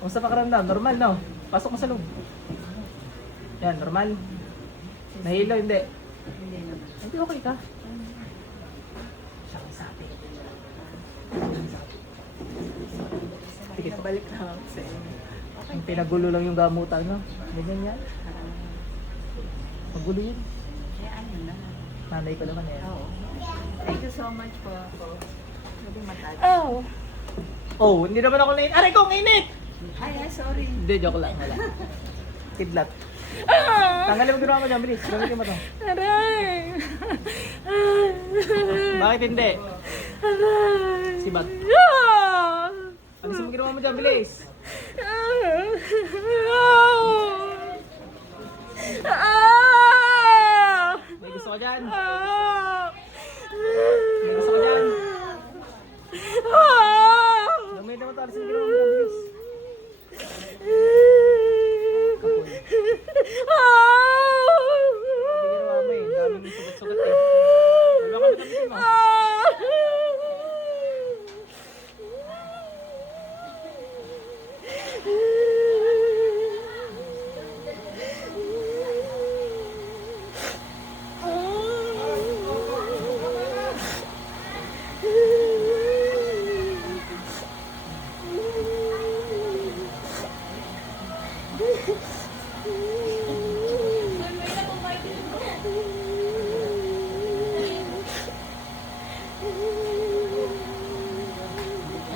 Kumusta pakiramdam? Normal, no? Pasok mo sa loob. Yan, normal. Nahilo, hindi. Hindi naman. Hindi, okay ka. Siya ang sabi. Sige, Nabalik na ako sa inyo. ang pinagulo lang yung gamutan, no? Ganyan yan. Magulo yun. Kaya ano na. Nanay ko naman eh. Oo. Thank you so much po. Hindi matag. Oh! Oh, hindi naman ako nainit. Aray ko, ang init! Ay, sorry. Hindi, joke lang. Wala. Kidlat. Tanggalin mo ginawa mo dyan, bilis. Gamitin mo to. Aray! Bakit hindi? Aray! Sibat. Alisin mo ginawa mo dyan, bilis. May gusto ka dyan? May gusto ka dyan? Gamitin mo to, alisin mo ginawa mo dyan, bilis. Kapul. Hindi ginawa mo eh. Ang daming sugat-sugat eh. Wala ka na gamitin mo.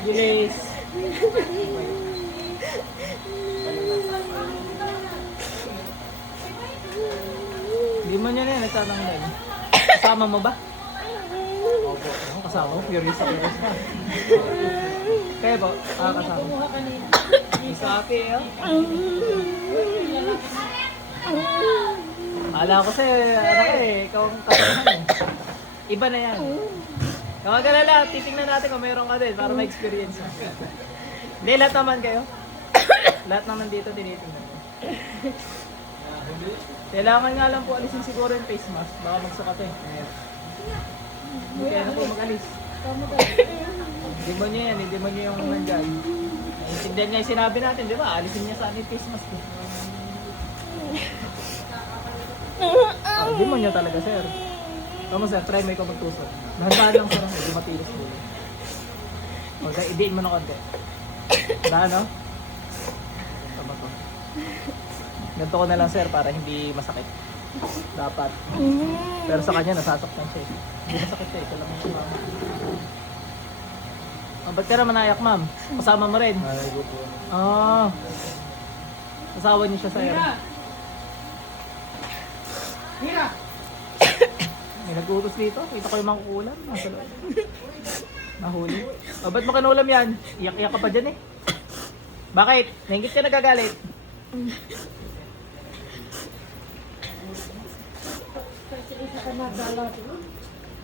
Bilis. Hindi mo niya na yan, nagtatanggal. Kasama mo ba? Opo. Ako kasama mo, curious ako na. Kaya po, kasama mo. Isa ate eh. Ala ko sa'yo, ano eh, ikaw ang kasama eh. Iba na yan. Kapag ka na lang, titingnan natin kung mayroon ka din para ma-experience mo. Hindi, lahat naman kayo. Lahat naman dito tinitingnan. Kailangan nga lang po alisin siguro yung face mask. Baka magsukat eh. Hindi kaya na po mag-alis. Hindi mo niya yan, hindi mo niya yung nandyan. Naintindihan niya yung sinabi natin, di ba? Alisin niya saan yung face mask eh. Hindi mo niya talaga, sir. Tama sir, try mo ikaw magtusok. Dahan-dahan lang sir, hindi matilis mo. Okay, idiin mo na konti. Dahan, no? Tama to. Ganito ko na lang sir para hindi masakit. Dapat. Pero sa kanya nasasaktan siya. Hindi masakit siya, ito lang yung sumama. Oh, ba't ka naman nayak ma'am? Kasama mo rin? Nanay ko po. Ah. Asawa niyo siya sir. Mira! May nag-utos dito. Kita ko yung mga kukulam. Nasa loob. Nahuli. O, ba't mo kinulam yan? Iyak-iyak ka pa dyan eh. Bakit? Naingit ka nagagalit?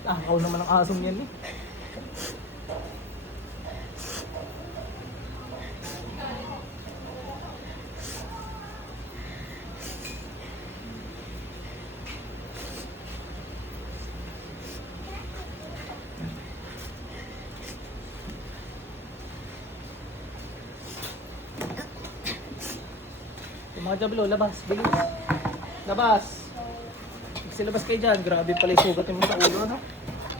Ikaw naman ang asong yan eh. Yung mga jablo, labas, bilis. Labas. Magsilabas kayo dyan. Grabe pala yung sugat yung sa ulo, ano?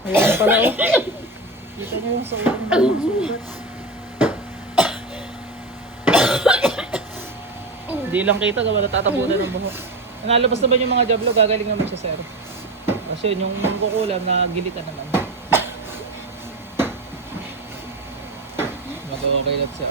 Ayan pala, oh. Kita nyo yung sa ulo yung sugat. Hindi lang kita, gawa natatabunan ng buhok. Nalabas naman yung mga jablo, gagaling naman siya, sir. Kasi yun, yung kukulam na gilitan naman. Mag-okay lang siya.